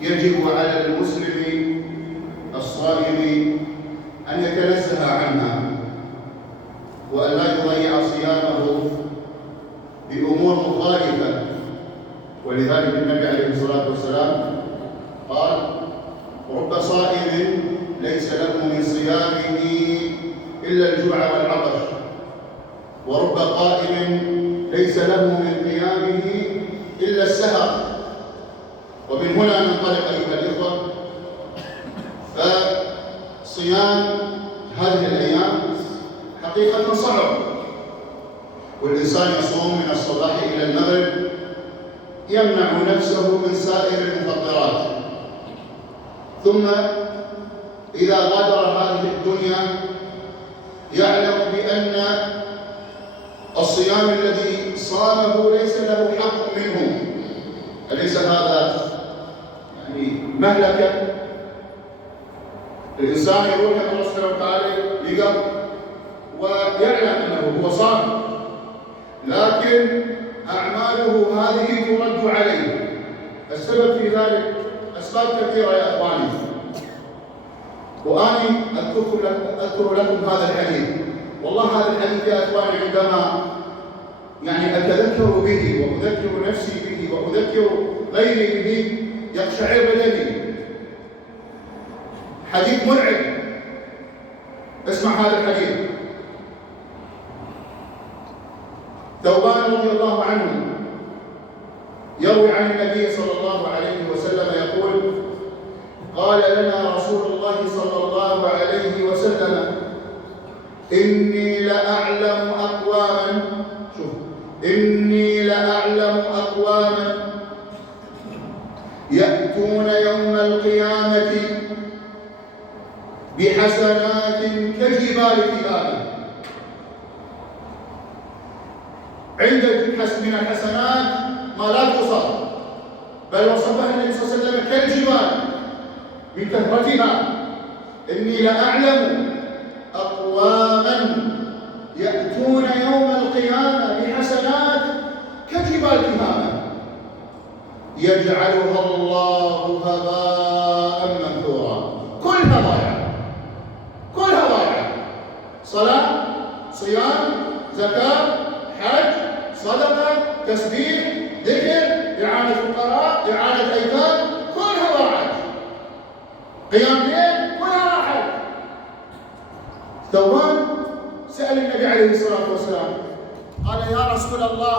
يجب على المسلم الصائم أن يتنزه عنها وأن لا يضيع صيامه بأمور مخالفة. ولذلك النبي عليه الصلاة والسلام قال: رب صائم ليس له من صيامه إلا الجوع والعطش، ورب قائم ليس له من قيامه إلا السهر. ومن هنا ننطلق أيها الإخوة، فصيام هذه الأيام حقيقة صعب، والإنسان يصوم من الصباح إلى المغرب يمنع نفسه من سائر المفطرات، ثم إذا غادر هذه الدنيا يعلم بأن الصيام الذي صامه ليس له حق منه. أليس هذا يعني مهلكة؟ الإنسان يروح إلى الله سبحانه وتعالى يقف ويعلم أنه هو صام، لكن أعماله هذه ترد عليه. السبب في ذلك أسباب كثيرة يا أخواني، وأنا أذكر لكم هذا الحديث. والله هذا الحديث يا أخواني عندما يعني أتذكر به وأذكر نفسي به وأذكر غيري به يقشعر بدني. حديث مرعب. اسمع هذا الحديث. ثوبان رضي الله عنه يروي عن النبي صلى الله عليه وسلم يقول: قال لنا رسول الله صلى الله عليه وسلم: إني لأعلم أقواما يأتون يوم القيامة بحسنات كجبال تهامة. عند من الحسنات ما لا توصف، بل وصفها النبي صلى الله عليه وسلم كالجبال من كثرتها. إني لأعلم أقواما يأتون يوم القيامة بحسنات كجبال تهامة يجعلها الله هباء منثورا. كلها ضايعة. صلاة، صيام، زكاة، حج، صدقة، تسبيح، ذكر، إعانة فقراء، إعانة أيتام، كلها ضاعت. قيام ليل، كلها راحت. ثوبان سأل النبي عليه الصلاة والسلام قال: يا رسول الله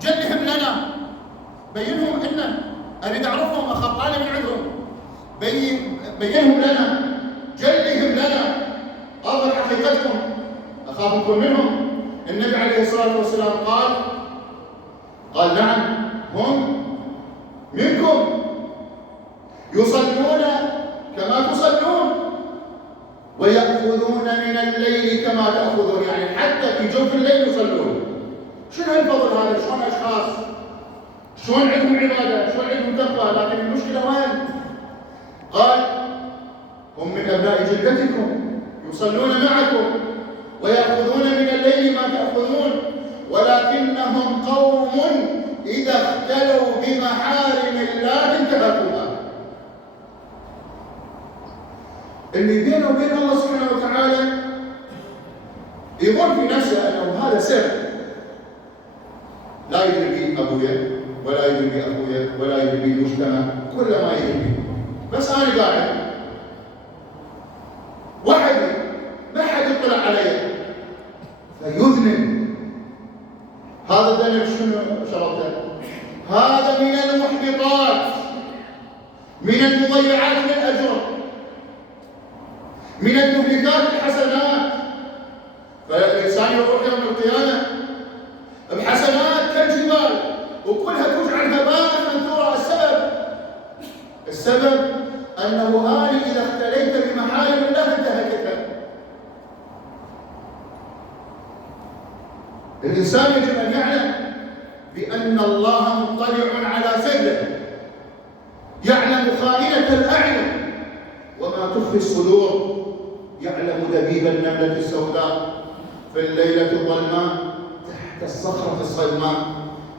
جلهم لنا، بينهم إن أريد أعرفهم، أخطأنا من عندهم، بينهم لنا، جلهم لنا، أظهر حقيقتهم، أخاف نكون منهم. النبي عليه الصلاة والسلام قال: نعم، هم منكم، يصلون كما تصلون، ويأخذون من الليل كما تأخذون، يعني حتى في جوف الليل يصلون. شنو الفضل هذا؟ شلون أشخاص، شلون عندهم عبادة، شلون عندهم تقوى، لكن المشكلة وين؟ قال: هم من أبناء جلدتكم، يصلون معكم ويأخذون من الليل ما تأخذون، ولكنهم قوم إذا اختلوا بمحارم الله انتهكوها. اللي بينه وبين الله سبحانه وتعالى يظن في نفسه أنه هذا سر، لا يدري به أبويا ولا يدري به أخويا ولا يدري به المجتمع، كل ما يدري به. بس أنا قاعد وحدي، ما حد يطلع علي فيذنب. هذا الذنب شنو شرطه؟ هذا من المحبطات، من المضيعات للأجر، من المهلكات الحسنات. فالإنسان يروح يوم القيامة بحسنات كالجبال وكلها تجعل هباء منثورا. السبب أنه آلي إذا اختليت بمحارم الله انتهكتها. الإنسان يجب أن يعلم بأن الله مطلع على سره، يعلم خائنة الأعين وما تخفي الصدور، يعلم دبيب النملة السوداء في الليلة الظلماء تحت الصخرة الصلماء،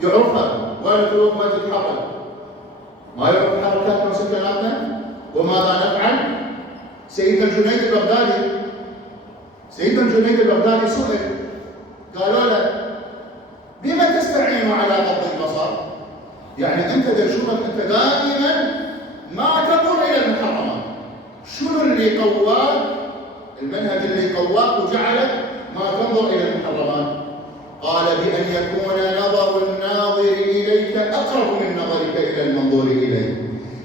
يعرفها ولا تروح ما تتحرك. ما يعرف حركاتنا وسكناتنا؟ وماذا نفعل؟ سيدنا الجنيد البغدادي سئل، قالوا له بما تستعين على غض البصر؟ يعني انت درشونك انت دائما ما تنظر الى المحرمات، شنو اللي قواك؟ المنهج اللي قواك وجعلك ما تنظر الى المحرمات؟ قال بأن يكون نظر الناظر إليك أقرب من نظرك إلى المنظور إليه.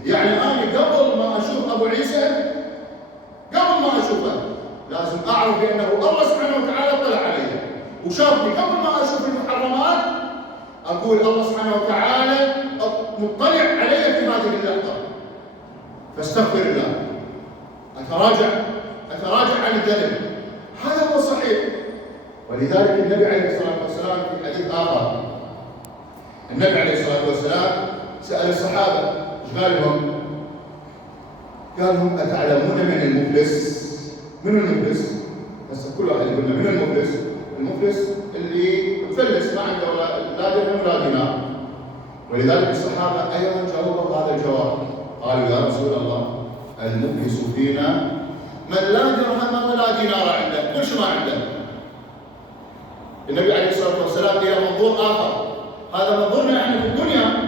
يعني أنا قبل ما أشوف أبو عيسى، قبل ما أشوفه لازم أعرف بأنه الله سبحانه وتعالى اطلع عليه وشافني. قبل ما أشوف المحرمات أقول الله سبحانه وتعالى مطلع علي في هذه اللحظة، فاستغفر الله، أتراجع عن الذنب. هذا هو الصحيح. ولذلك النبي عليه الصلاة والسلام في حديث آخر، النبي عليه الصلاة والسلام سأل الصحابة ايش قال لهم؟ قال لهم أتعلمون من المفلس؟ من المفلس؟ هسه كل واحد يقول من المفلس؟ المفلس اللي مفلس ما عنده لا درهم ولا دينار. ولذلك الصحابة أيضا جاوبوا هذا الجواب، قالوا يا رسول الله المفلس فينا من لا درهم ولا دينار عنده، كل شيء ما عنده. النبي عليه الصلاة والسلام إلى منظور آخر، هذا منظورنا احنا في الدنيا،